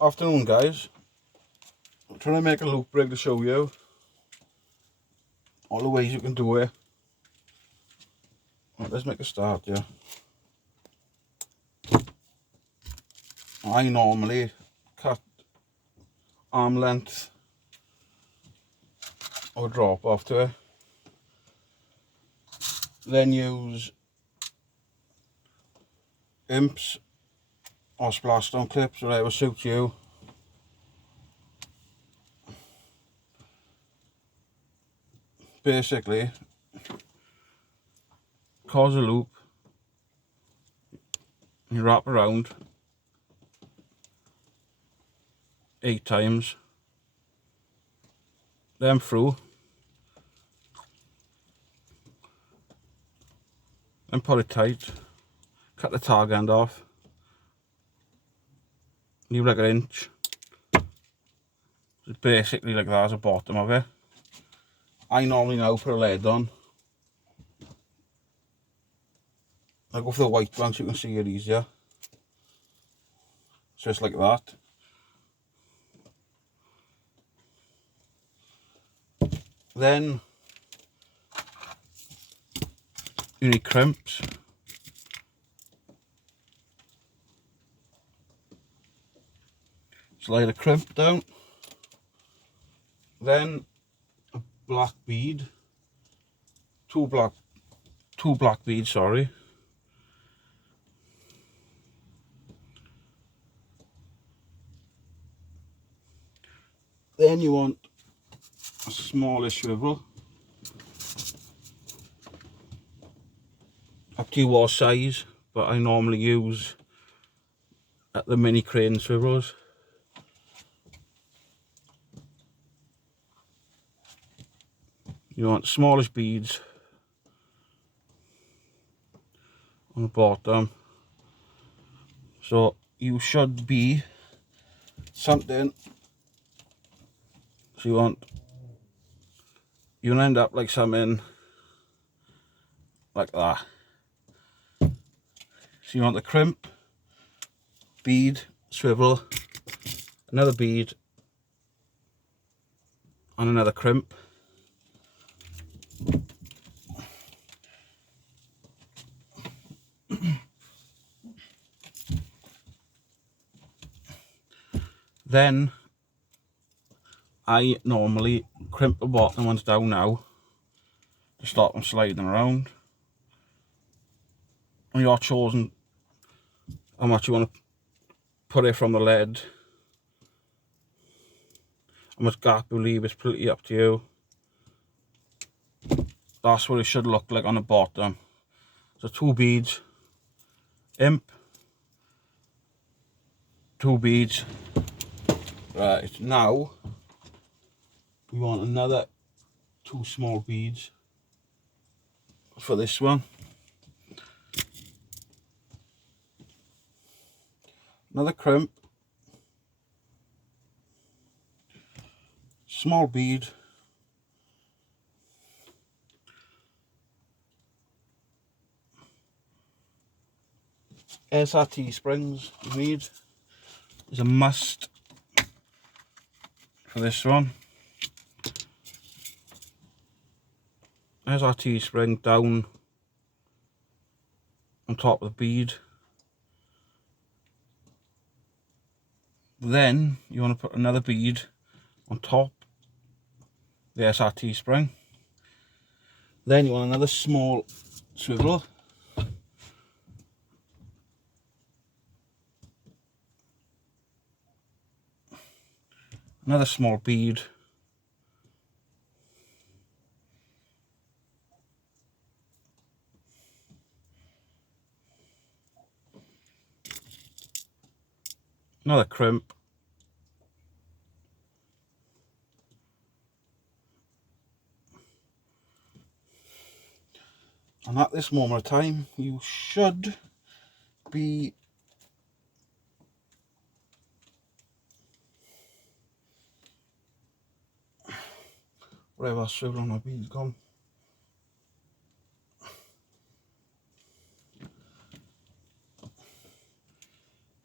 Afternoon guys, I'm trying to make a loop rig to show you all the ways you can do it. Right, let's make a start. Yeah, I normally cut arm length or drop off to it, then use imps or splashstone clips, whatever suits you. Basically cause a loop, you wrap around 8 times, then through, then put it tight, cut the tag end off, leave like 1 inch. It's basically like that as the bottom of it. I normally now put a lid on. I go for the white one so you can see it easier. Just like that. Then you need crimps. Slide a crimp down. Then a black bead. Two black beads, sorry. Then you want a smallish swivel. Up to your size, but I normally use at the mini crane swivels. You want smallish beads on the bottom. So you should be something. So you'll end up like something like that. So you want the crimp, bead, swivel, another bead, and another crimp. Then I normally crimp the bottom ones down now to stop them sliding around. And you're choosing how much you want to put it from the lead. How much gap you leave is pretty up to you. That's what it should look like on the bottom. So 2 beads, imp, 2 beads. Right, now we want another 2 small beads for this one. Another crimp, small bead, SRT springs you need is a must for this one. SRT spring down on top of the bead. Then you want to put another bead on top the SRT spring. Then you want another small swivel. Another small bead. Another crimp. And at this moment of time, you should be wherever swivel on my bead's gone.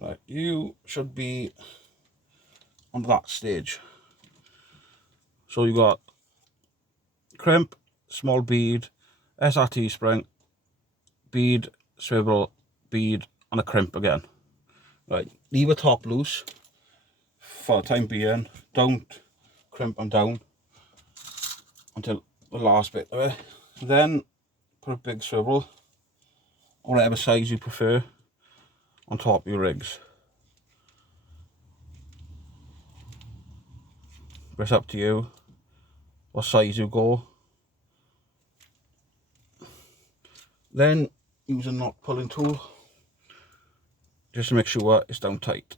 Right, you should be on that stage. So you got crimp, small bead, SRT spring, bead, swivel, bead, and a crimp again. Right, leave the top loose for the time being. Don't crimp them down until the last bit of it. Then put a big swivel, or whatever size you prefer, on top of your rigs. But it's up to you what size you go. Then use a knot pulling tool just to make sure it's down tight.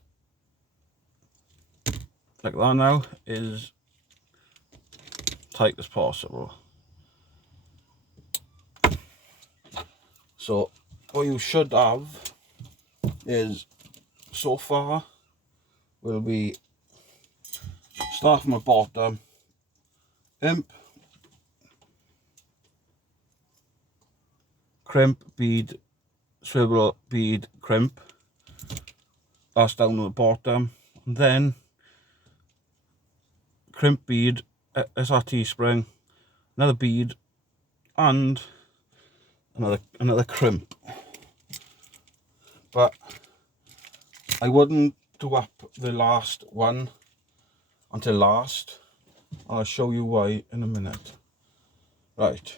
Like that now is tight as possible. So what you should have is, so far, will be start from the bottom, imp, crimp, bead, swivel, bead, crimp. That's down to the bottom. And then crimp, bead, SRT spring, another bead, and another crimp. But I wouldn't do up the last one until last. I'll show you why in a minute. Right,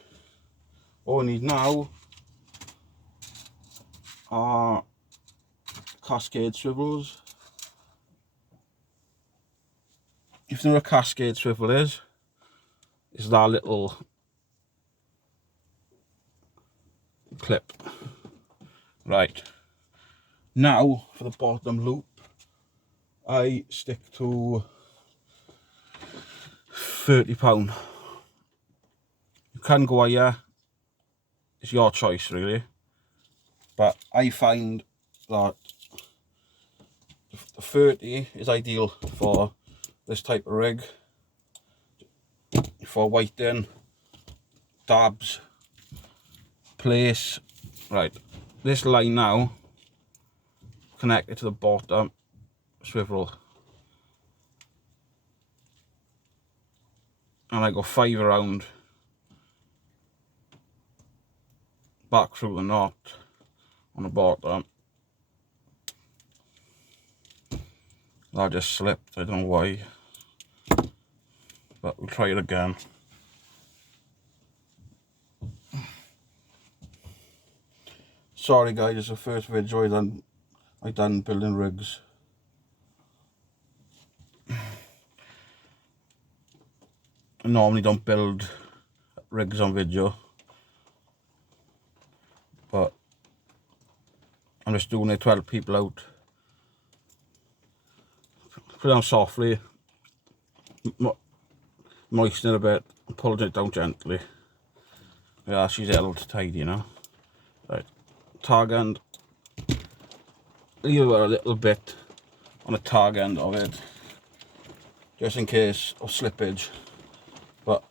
what we need now are cascade swivels. If you know what a cascade swivel is that little clip. Right, now for the bottom loop, I stick to £30. You can go higher, it's your choice really, but I find that the 30 is ideal for this type of rig, for whiting, dabs, place. Right, this line now connected to the bottom swivel, and I go 5 around back through the knot on the bottom. That just slipped, I don't know why, but we'll try it again. Sorry guys, it's the first video I done building rigs. I normally don't build rigs on video, but I'm just doing it to help people out. Put it down softly, moisten it a bit, and pulling it down gently. Yeah, she's held tidy, you know. Right, tag end, leave a little bit on the tag end of it, just in case of slippage, but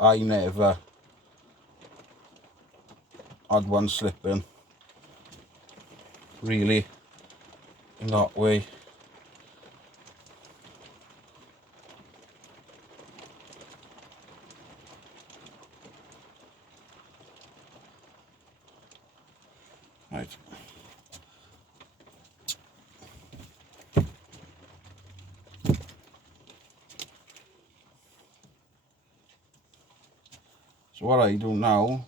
I never had one slipping, really, in that way. Right. So what I do now,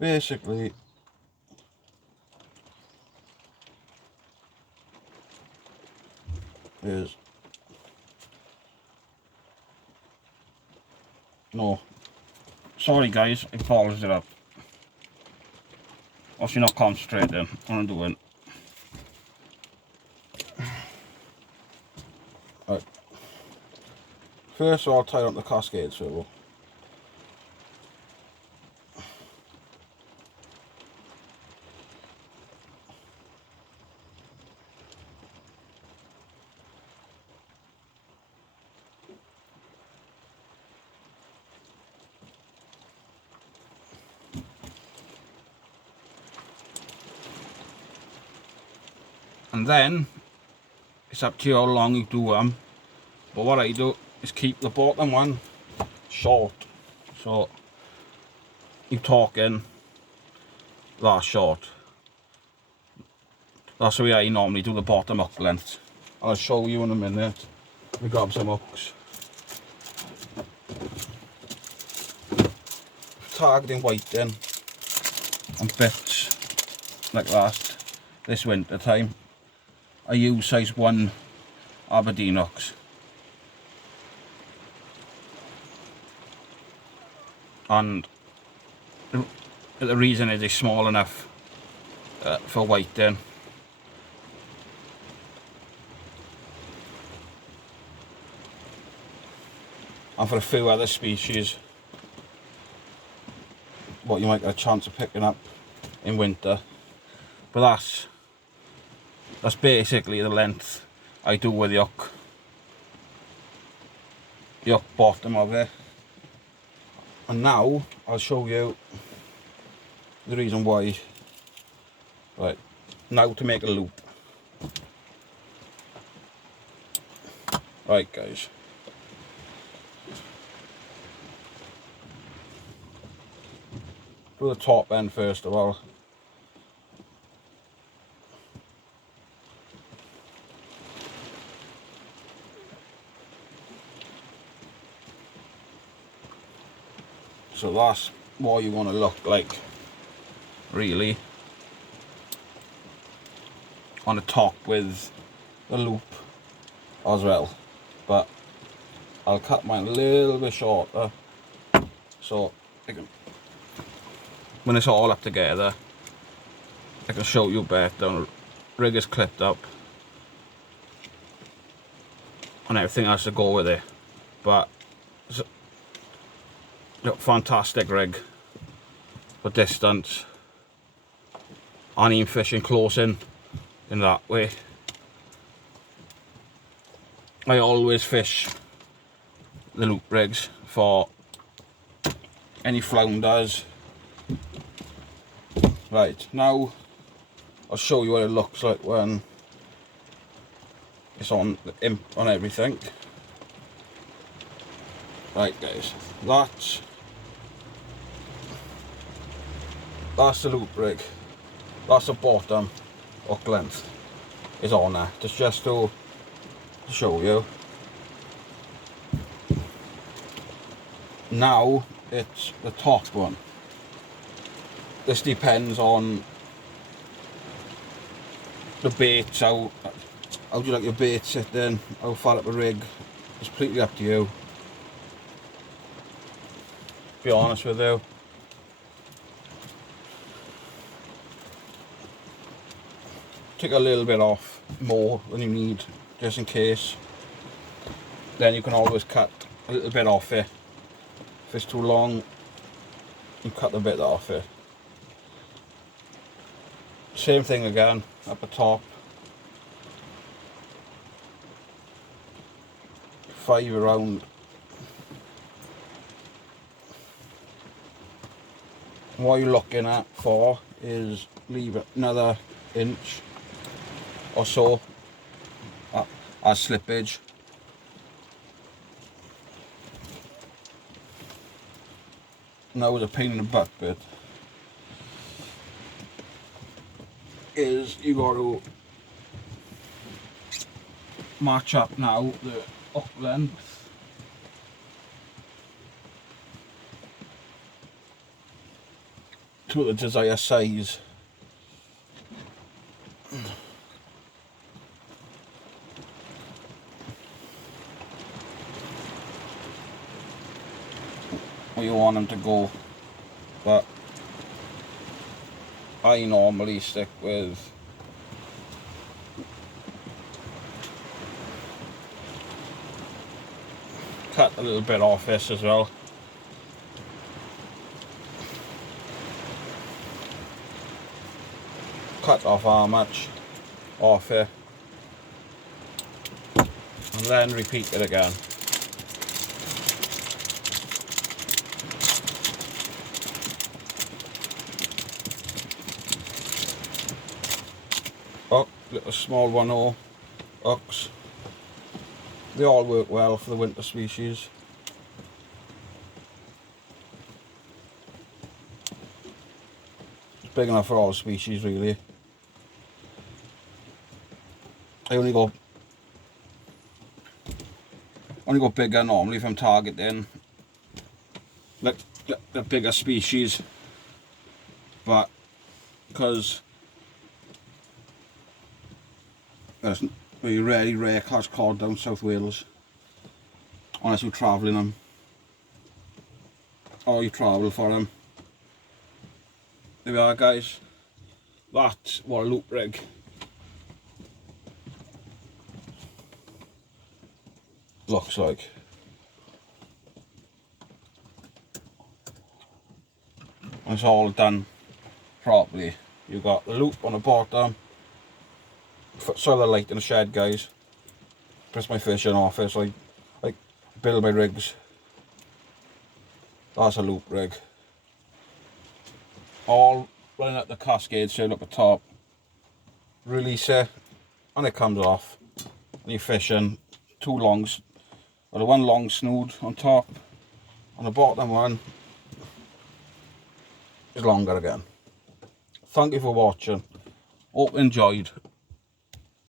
basically, is, no, sorry guys, I polished it up. Or you're not concentrating on what I'm doing. Right. First of all, tie up the cascade swivel. And then It's up to you how long you do them, but what I do is keep the bottom one short, so you're talking that short. That's the way I normally do the bottom hook length. I'll show you in a minute. We grab some hooks. Tagged in whiting and bits like that this winter time. I use size 1 Aberdeen hooks, and the reason is it's small enough for whiting. And for a few other species what you might get a chance of picking up in winter. But that's basically the length I do with the hook bottom of it. And now I'll show you the reason why. Right, now to make a loop. Right guys, do the top end first of all. So that's what you want to look like, really, on the top with the loop as well. But I'll cut mine a little bit shorter, so I can, when it's all up together, I can show you better. The rig is clipped up and everything has to go with it. But it's a fantastic rig for distance, and even fishing close in that way. I always fish the loop rigs for any flounders. Right, now I'll show you what it looks like when it's on the imp on everything. Right guys, that's the loop rig. That's the bottom hook length is on there. Just to show you. Now it's the top one. This depends on the baits, how do you like your bait sitting, how far up the rig. It's completely up to you. To be honest with you, take a little bit off more than you need, just in case. Then you can always cut a little bit off it. If it's too long, you cut a bit off it. Same thing again up the top. 5 around. What you're looking at for is leave it another inch or so as slippage. Now the pain in the butt bit is you got to match up now the hook length to the desired size. Where you want them to go, but I normally stick with cut a little bit off this as well. Cut off how much off here and then repeat it again. Oh, little small one, oh, hooks. They all work well for the winter species. It's big enough for all species really. I only go bigger normally if I'm targeting like the bigger species, but because there's very rare catch cod down South Wales unless you're travelling them or you travel for them. There we are guys, that's what a loop rig looks like. It's all done properly. You've got the loop on the bottom, solar light in the shed guys. Press my fishing office, I build my rigs. That's a loop rig. All running up the cascade sail up the top. Release it and it comes off. And you're fishing two longs, or one long snood on top, and the bottom one is longer again. Thank you for watching. Hope you enjoyed.